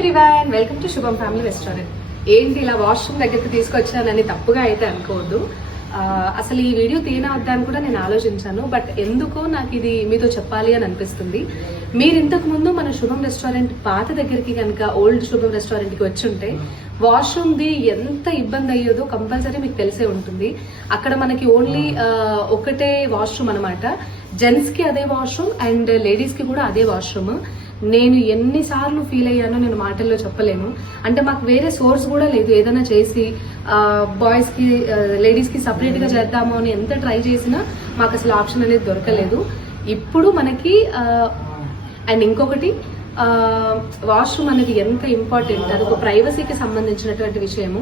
Everyone, welcome to శుభం family restaurant. ఏంటి ఇలా వాష్రూమ్ దగ్గరికి తీసుకొచ్చానని తప్పుగా అయితే అనుకోవద్దు. అసలు ఈ వీడియో తీయనవద్దని కూడా నేను ఆలోచించాను. బట్ ఎందుకో నాకు ఇది మీతో చెప్పాలి అని అనిపిస్తుంది. మీరు ఇంతకు ముందు మన శుభం రెస్టారెంట్ పాత దగ్గరికి కనుక ఓల్డ్ శుభం రెస్టారెంట్కి వచ్చి ఉంటే వాష్రూమ్ది ఎంత ఇబ్బంది అయ్యేదో కంపల్సరీ మీకు తెలిసే ఉంటుంది. అక్కడ మనకి ఓన్లీ ఒకటే వాష్రూమ్ అనమాట. జెంట్స్కి అదే వాష్రూమ్ అండ్ లేడీస్కి కూడా అదే వాష్రూమ్. నేను ఎన్నిసార్లు ఫీల్ అయ్యానో నేను మాటల్లో చెప్పలేను. అంటే మాకు వేరే సోర్స్ కూడా లేదు. ఏదైనా చేసి బాయ్స్కి లేడీస్కి సపరేట్గా చేద్దాము అని ఎంత ట్రై చేసినా మాకు అసలు ఆప్షన్ అనేది దొరకలేదు. ఇప్పుడు మనకి అండ్ ఇంకొకటి వాష్రూమ్ అనేది ఎంత ఇంపార్టెంట్, అది ఒక ప్రైవసీకి సంబంధించినటువంటి విషయము.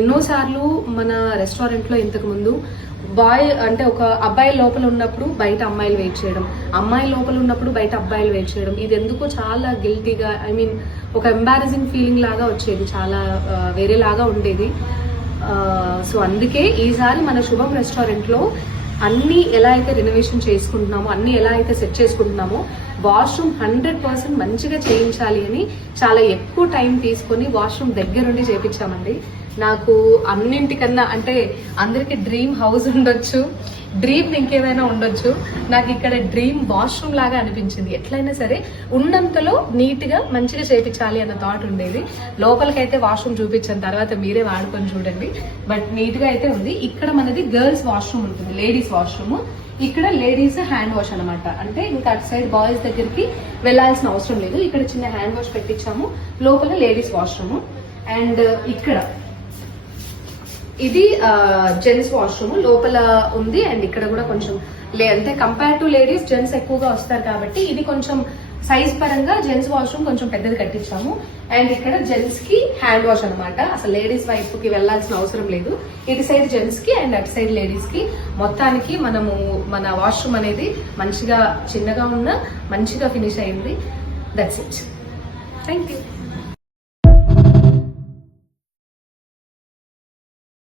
ఎన్నోసార్లు మన రెస్టారెంట్లో ఇంతకు ముందు అంటే ఒక అబ్బాయి లోపల ఉన్నప్పుడు బయట అమ్మాయిలు వెయిట్ చేయడం, అమ్మాయి లోపల ఉన్నప్పుడు బయట అబ్బాయిలు వెయిట్ చేయడం, ఇది ఎందుకో చాలా గిల్టీగా, ఒక ఎంబారసింగ్ ఫీలింగ్ లాగా వచ్చేది, చాలా వేరేలాగా ఉండేది. సో అందుకే ఈసారి మన శుభం రెస్టారెంట్లో అన్ని ఎలా అయితే రెనోవేషన్ చేసుకుంటున్నామో, అన్ని ఎలా అయితే సెట్ చేసుకుంటున్నామో, వాష్రూమ్ 100% మంచిగా చేయించాలి అని చాలా ఎక్కువ టైం తీసుకొని వాష్రూమ్ దగ్గరుండి చేయించామండి. నాకు అన్నింటికన్నా అంటే అందరికి డ్రీమ్ హౌస్ ఉండొచ్చు, డ్రీమ్ ఇంకేమైనా ఉండొచ్చు, నాకు ఇక్కడ డ్రీమ్ వాష్రూమ్ లాగా అనిపించింది. ఎట్లయినా సరే ఉన్నంతలో నీట్గా మంచిగా చేయించాలి అన్న థాట్ ఉండేది. లోపలికైతే వాష్రూమ్ చూపించిన తర్వాత మీరే వాడుకొని చూడండి. బట్ నీట్గా అయితే ఉంది. ఇక్కడ మనది గర్ల్స్ వాష్రూమ్ ఉంటుంది, లేడీస్ వాష్రూమ్. ఇక్కడ లేడీస్ హ్యాండ్ వాష్ అనమాట. అంటే ఇంకా అటు సైడ్ బాయ్స్ దగ్గరికి వెళ్లాల్సిన అవసరం లేదు. ఇక్కడ చిన్న హ్యాండ్ వాష్ పెట్టించాము. లోపల లేడీస్ వాష్రూమ్. అండ్ ఇక్కడ ఇది జెంట్స్ వాష్రూమ్ లోపల ఉంది. అండ్ ఇక్కడ కూడా కొంచెం అంటే కంపేర్ టు లేడీస్ జెంట్స్ ఎక్కువగా వస్తారు కాబట్టి ఇది కొంచెం సైజ్ పరంగా జెంట్స్ వాష్రూమ్ కొంచెం పెద్దది కట్టించాము. అండ్ ఇక్కడ జెంట్స్ కి హ్యాండ్ వాష్ అనమాట. అసలు లేడీస్ వైపుకి వెళ్లాల్సిన అవసరం లేదు. ఇటు సైడ్ జెంట్స్ కి అండ్ అటు సైడ్ లేడీస్ కి. మొత్తానికి మన వాష్రూమ్ అనేది మంచిగా చిన్నగా ఉన్న మంచిగా ఫినిష్ అయింది. That's it. Thank you.